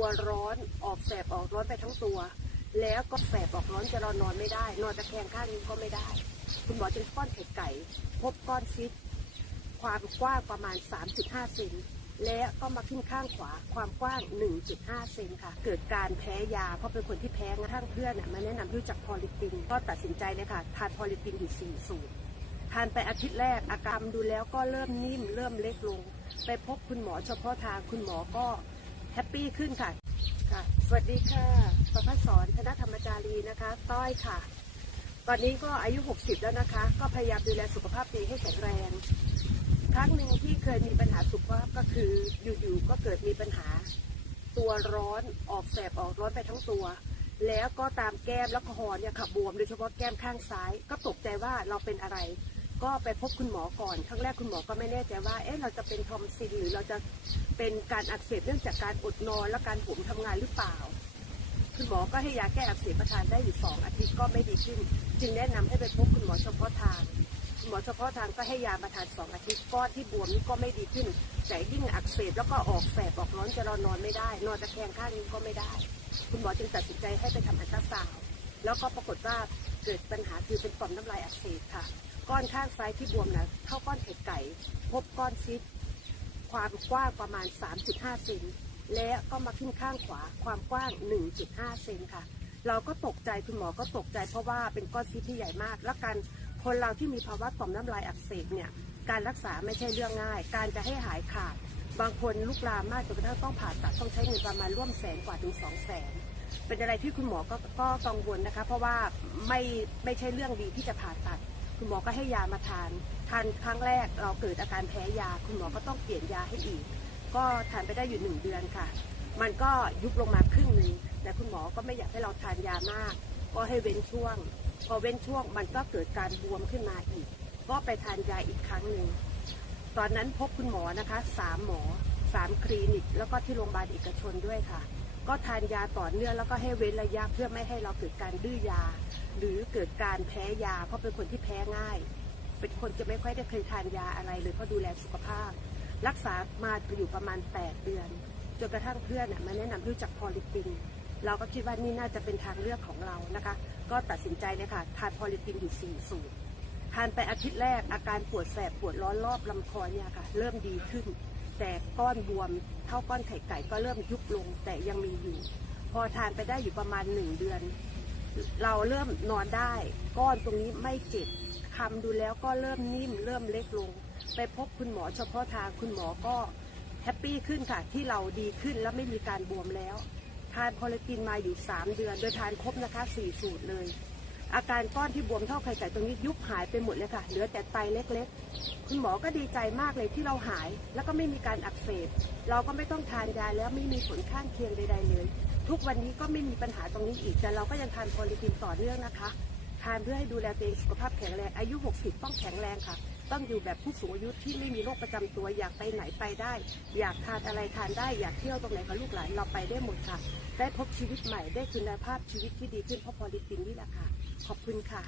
ตัวร้อนออกแสบออกร้อนไปทั้งตัว แล้วก็แสบออกร้อนจะนอนนอนไม่ได้ นอนตะแคงข้างนี้ก็ไม่ได้ คุณหมอจึงป้อนไข่ไก่ พบก้อนฟิตความกว้างประมาณ 3.5 เซนและก็มาขึ้นข้างขวาความกว้าง 1.5 เซนค่ะ เกิดการแพ้ยา เพราะเป็นคนที่แพ้กระทั่งเพื่อนมาแนะนำรู้จักพอลิติน ก็ตัดสินใจเลยค่ะ ทานพอลิตินอยู่4สูตร ทานไปอาทิตย์แรกอาการดูแล้วก็เริ่มนิ่ม เริ่มเล็กลง ไปพบคุณหมอเฉพาะทางคุณหมอก็ แฮปปี้ขึ้นค่ะค่ะ สวัสดีค่ะประพัฒสอนธนธรรมจารีนะคะ ต้อยค่ะ ตอนนี้ก็อายุ 60 แล้วนะคะ ก็พยายามดูแลสุขภาพตัวเองให้แข็งแรงครั้งหนึ่งที่เคยมีปัญหาสุขภาพก็คืออยู่ๆก็เกิดมีปัญหา ตัวร้อนออกแสบออกร้อนไปทั้งตัว แล้วก็ตามแก้มแล้วก็คอเนี่ยค่ะบวมโดยเฉพาะแก้มข้างซ้าย ก็ตกใจว่าเราเป็นอะไร ก็ไปพบคุณหมอก่อน ครั้งแรกคุณหมอก็ไม่แน่ใจว่า เอ๊ะ เราจะเป็นทอมซินหรือเราจะเป็นการอักเสบเนื่องจากการอดนอนและการผมทำงานหรือเปล่า คุณหมอก็ให้ยาแก้อักเสบประทานได้อยู่สองอาทิตย์ก็ไม่ดีขึ้น จึงแนะนำให้ไปพบคุณหมอเฉพาะทาง คุณหมอเฉพาะทางก็ให้ยามาทานสองอาทิตย์ก้อนที่บวมนี่ก็ไม่ดีขึ้น แต่ยิ่งอักเสบแล้วก็ออกแสบออกร้อนจะนอนนอนไม่ได้ นอนตะแคงข้างนี้ก็ไม่ได้ คุณหมอจึงตัดสินใจให้ไปทำอัลตราซาวด์แล้วก็ปรากฏว่า เกิดปัญหาคือเป็นต่อมน้ำลายอักเสบค่ะ ก้อนข้างซ้ายที่บวมนะเท่าก้อนไข่ไก่ พบก้อนซิดความกว้างประมาณ 3.5 เซนและก็มาขึ้นข้างขวาความกว้าง 1.5 เซนค่ะ เราก็ตกใจคุณหมอก็ตกใจเพราะว่าเป็นก้อนซิดที่ใหญ่มาก แล้วการคนเราที่มีภาวะต่อมน้ำลายอักเสบเนี่ยการรักษาไม่ใช่เรื่องง่าย การจะให้หายขาด บางคนลุกลามมากจนกระทั่งต้องผ่าตัดต้องใช้เงินประมาณร่วมแสนกว่าถึงสองแสน เป็นอะไรที่คุณหมอก็ก็กังวลนะคะ เพราะว่าไม่ไม่ใช่เรื่องดีที่จะผ่าตัด คุณหมอก็ให้ยามาทานทานครั้งแรกเราเกิดอาการแพ้ยา คุณหมอก็ต้องเปลี่ยนยาให้อีก ก็ทานไปได้อยู่หนึ่งเดือนค่ะ มันก็ยุบลงมาครึ่งหนึ่งแต่คุณหมอก็ไม่อยากให้เราทานยามาก ก็ให้เว้นช่วง พอเว้นช่วงมันก็เกิดการบวมขึ้นมาอีก ก็ไปทานยาอีกครั้งหนึ่งตอนนั้นพบคุณหมอนะคะสามหมอสามคลินิก แล้วก็ที่โรงพยาบาลเอกชนด้วยค่ะ ก็ทานยาต่อเนื่องแล้วก็ให้เว้นระยะเพื่อไม่ให้เราเกิดการดื้อยา หรือเกิดการแพ้ยา เพราะเป็นคนที่แพ้ง่าย เป็นคนจะไม่ค่อยได้เคยทานยาอะไรเลยเพราะดูแลสุขภาพ รักษามาอยู่ประมาณ 8 เดือนจนกระทั่งเพื่อนน่ะมาแนะนำรู้จักพอลิตินเราก็คิดว่านี่น่าจะเป็นทางเลือกของเรานะคะ ก็ตัดสินใจเลยค่ะทานพอลิตินอยู่ 4 สูตรทานไปอาทิตย์แรกอาการปวดแสบปวดร้อนรอบลำคอเนี่ยค่ะ เริ่มดีขึ้น แต่ก้อนบวมเท่าก้อนไข่ไก่ก็เริ่มยุบลงแต่ยังมีอยู่ พอทานไปได้อยู่ประมาณหนึ่งเดือน เราเริ่มนอนได้ ก้อนตรงนี้ไม่เจ็บคำดูแล้วก็เริ่มนิ่มเริ่มเล็กลง ไปพบคุณหมอเฉพาะทางคุณหมอก็แฮปปี้ขึ้นค่ะ ที่เราดีขึ้นและไม่มีการบวมแล้ว ทานพอลิตินมาอยู่ 3 เดือน โดยทานครบนะคะ4สูตรเลย อาการก้อนที่บวมเท่าไข่ไก่ตรงนี้ยุบหายไปหมดเลยค่ะ เหลือแต่ไตเล็กๆ คุณหมอก็ดีใจมากเลยที่เราหาย แล้วก็ไม่มีการอักเสบ เราก็ไม่ต้องทานยาแล้วไม่มีผลข้างเคียงใดๆเลย ทุกวันนี้ก็ไม่มีปัญหาตรงนี้อีก แต่เราก็ยังทานโพลิตินต่อเนื่องนะคะ ทานเพื่อให้ดูแลตัวเองสุขภาพแข็งแรง อายุ 60 ต้องแข็งแรงค่ะ ต้องอยู่แบบผู้สูงอายุที่ไม่มีโรคประจำตัวอยากไปไหนไปได้ อยากทานอะไรทานได้อยากเที่ยวตรงไหนกับลูกหลานเราไปได้หมดค่ะ ได้พบชีวิตใหม่ได้คุณภาพชีวิตที่ดีขึ้นเพราะพอลิตินนี่แหละค่ะ ขอบคุณค่ะ